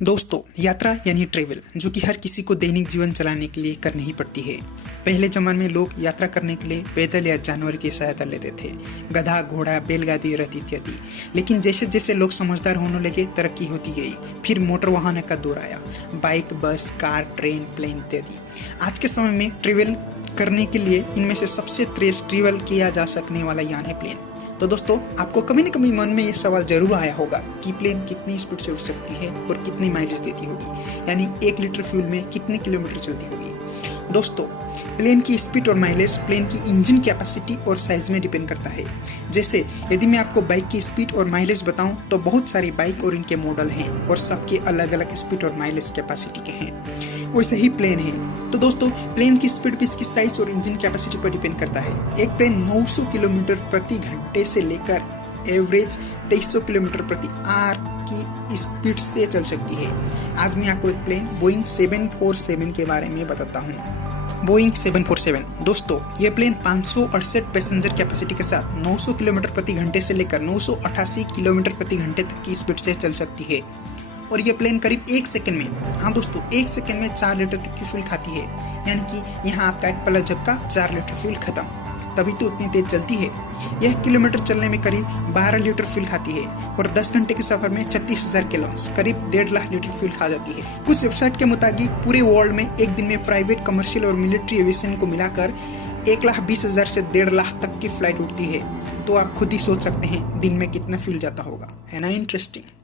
दोस्तों, यात्रा यानी ट्रेवल जो कि हर किसी को दैनिक जीवन चलाने के लिए करनी ही पड़ती है। पहले जमाने में लोग यात्रा करने के लिए पैदल या जानवर की सहायता लेते थे, गधा, घोड़ा, बैलगाड़ी, रथ इत्यादि। लेकिन जैसे जैसे लोग समझदार होने लगे, तरक्की होती गई। फिर मोटर वाहन का दौर आया, बाइक, बस, कार, ट्रेन, प्लेन इत्यादि। आज के समय में ट्रेवल करने के लिए इनमें से सबसे तेज ट्रेवल किया जा सकने वाला यान है प्लेन। तो दोस्तों, आपको कभी न कभी मन में ये सवाल जरूर आया होगा कि प्लेन कितनी स्पीड से उड़ सकती है और कितनी माइलेज देती होगी, यानी 1 लीटर फ्यूल में कितने किलोमीटर चलती होगी। दोस्तों, प्लेन की स्पीड और माइलेज प्लेन की इंजन कैपेसिटी और साइज में डिपेंड करता है। जैसे यदि मैं आपको बाइक की स्पीड और माइलेज बताऊं तो बहुत सारी बाइक और इनके मॉडल हैं और सबके अलग अलग स्पीड और माइलेज कैपेसिटी के हैं। वैसे ही प्लेन है। तो दोस्तों, प्लेन की स्पीड भी इसकी साइज और इंजन कैपेसिटी पर डिपेंड करता है। एक प्लेन 900 किलोमीटर प्रति घंटे से लेकर एवरेज 2300 किलोमीटर प्रति आवर की स्पीड से चल सकती है। आज मैं आपको एक प्लेन बोइंग 747 के बारे में बताता हूँ। बोइंग 747 दोस्तों, ये प्लेन 568 पैसेंजर कैपेसिटी के साथ 900 किलोमीटर प्रति घंटे से लेकर 988 किलोमीटर प्रति घंटे तक की स्पीड से चल सकती है। और ये प्लेन करीब 1 सेकंड में, हाँ दोस्तों, 1 सेकंड में 4 लीटर तक की फ्यूल खाती है। यानी कि यहाँ आपका एक पलक झपका 4 लीटर फ्यूल खत्म। तभी तो उतनी तेज चलती है। यह किलोमीटर चलने में करीब 12 लीटर फ्यूल खाती है और 10 घंटे के सफर में 36,000 कैलोरीज, करीब 1.5 लाख लीटर फ्यूल खा जाती है। कुछ वेबसाइट के मुताबिक पूरे वर्ल्ड में एक दिन में प्राइवेट, कमर्शियल और मिलिट्री एविएशन को मिलाकर 1,20,000 से 1.5 लाख तक की फ्लाइट उड़ती है। तो आप खुद ही सोच सकते हैं दिन में कितना फ्यूल जाता होगा, है ना इंटरेस्टिंग।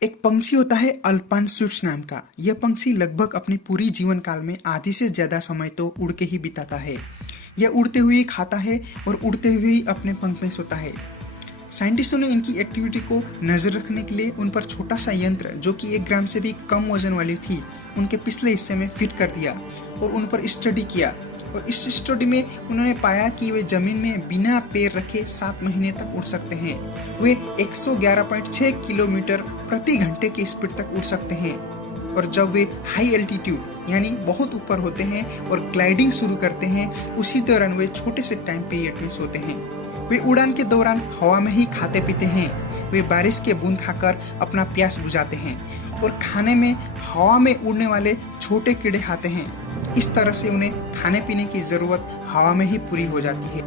एक पंछी होता है अल्पाइन स्विफ्ट नाम का। यह पंछी लगभग अपने पूरी जीवन काल में आधी से ज्यादा समय तो उड़ के ही बिताता है। यह उड़ते हुए खाता है और उड़ते हुए ही अपने पंख में सोता है। साइंटिस्टों ने इनकी एक्टिविटी को नजर रखने के लिए उन पर छोटा सा यंत्र, जो कि 1 ग्राम से भी कम वजन वाली थी, उनके पिछले हिस्से में फिट कर दिया और उन पर स्टडी किया। और इस स्टडी में उन्होंने पाया कि वे जमीन में बिना पैर रखे 7 महीने तक उड़ सकते हैं। वे 111.6 किलोमीटर प्रति घंटे की स्पीड तक उड़ सकते हैं। और जब वे हाई एल्टीट्यूड यानी बहुत ऊपर होते हैं और ग्लाइडिंग शुरू करते हैं, उसी दौरान वे छोटे से टाइम पीरियड में सोते हैं। वे उड़ान के दौरान हवा में ही खाते पीते हैं। वे बारिश के बूंद खाकर अपना प्यास बुझाते हैं और खाने में हवा में उड़ने वाले छोटे कीड़े खाते हैं। इस तरह से उन्हें खाने पीने की जरूरत हवा में ही पूरी हो जाती है।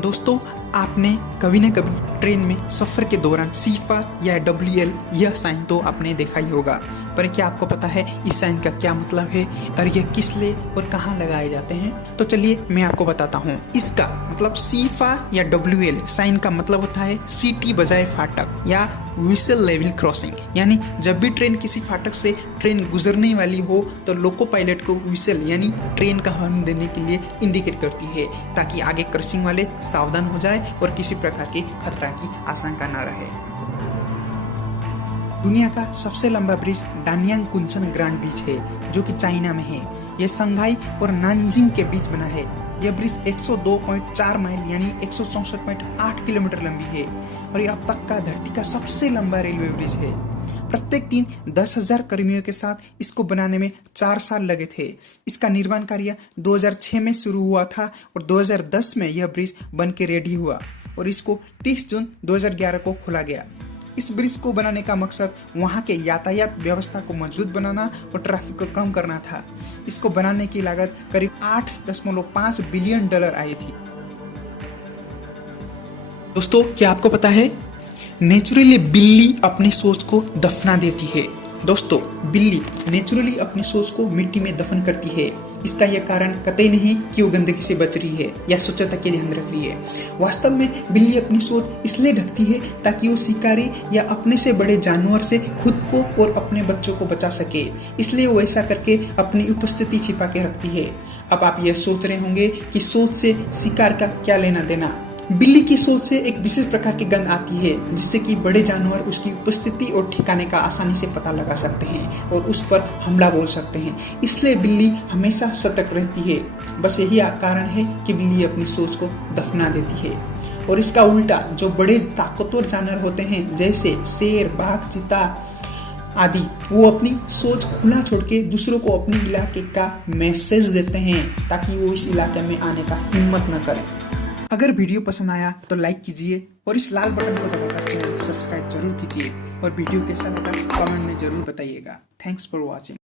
दोस्तों, आपने कभी न कभी ट्रेन में सफर के दौरान सीफा या WL यह साइन तो आपने देखा ही होगा, पर क्या आपको पता है इस साइन का क्या मतलब है और यह किस लिए और कहाँ लगाए जाते हैं? तो चलिए मैं आपको बताता हूँ। इसका मतलब सीफा या WL साइन का मतलब होता है सीटी बजाए फाटक या व्हिसल लेवल क्रॉसिंग। यानी जब भी ट्रेन किसी फाटक से ट्रेन गुजरने वाली हो तो लोको पायलट को व्हिसल यानी ट्रेन का हॉर्न देने के लिए इंडिकेट करती है, ताकि आगे क्रॉसिंग वाले सावधान हो जाए और किसी प्रकार की खतरा की आशंका न रहे। दुनिया का सबसे लंबा ब्रिज डानयांग कुंचन ग्रांड ब्रिज है, जो कि चाइना में है। यह शंघाई और नानजिंग के बीच बना है। यह ब्रिज 102.4 माइल यानी 164.8 किलोमीटर लंबी है और यह अब तक का धरती का सबसे लंबा रेलवे ब्रिज है। प्रत्येक दिन 10,000 कर्मियों के साथ इसको बनाने में 4 साल लगे थे। इसका निर्माण कार्य 2006 में शुरू हुआ था और 2010 में यह ब्रिज बन के रेडी हुआ और इसको 30 जून 2011 को खोला गया। इस ब्रिज को बनाने का मकसद वहां के यातायात व्यवस्था को मजबूत बनाना और ट्रैफिक को कम करना था। इसको बनाने की लागत करीब $8.5 बिलियन आई थी। दोस्तों, क्या आपको पता है नेचुरली बिल्ली अपनी सोच को दफना देती है। दोस्तों, बिल्ली नेचुरली अपनी सोच को मिट्टी में दफन करती है। इसका यह कारण कतई नहीं कि वो गंदगी से बच रही है या स्वच्छता के ध्यान रख रही है। वास्तव में बिल्ली अपनी सोच इसलिए ढकती है ताकि वो शिकारी या अपने से बड़े जानवर से खुद को और अपने बच्चों को बचा सके। इसलिए वो ऐसा करके अपनी उपस्थिति छिपा के रखती है। अब आप यह सोच रहे होंगे कि सोच से शिकार का क्या लेना देना। बिल्ली की सोच से एक विशेष प्रकार की गंध आती है, जिससे कि बड़े जानवर उसकी उपस्थिति और ठिकाने का आसानी से पता लगा सकते हैं और उस पर हमला बोल सकते हैं। इसलिए बिल्ली हमेशा सतर्क रहती है। बस यही कारण है कि बिल्ली अपनी सोच को दफना देती है। और इसका उल्टा जो बड़े ताकतवर जानवर होते हैं, जैसे शेर, बाघ, चीता आदि, वो अपनी सोच खुला छोड़ के दूसरों को अपने इलाके का मैसेज देते हैं ताकि वो इस इलाके में आने का हिम्मत न करें। अगर वीडियो पसंद आया तो लाइक कीजिए और इस लाल बटन को दबाकर चैनल सब्सक्राइब जरूर कीजिए और वीडियो कैसा लगा कमेंट में जरूर बताइएगा। Thanks for watching.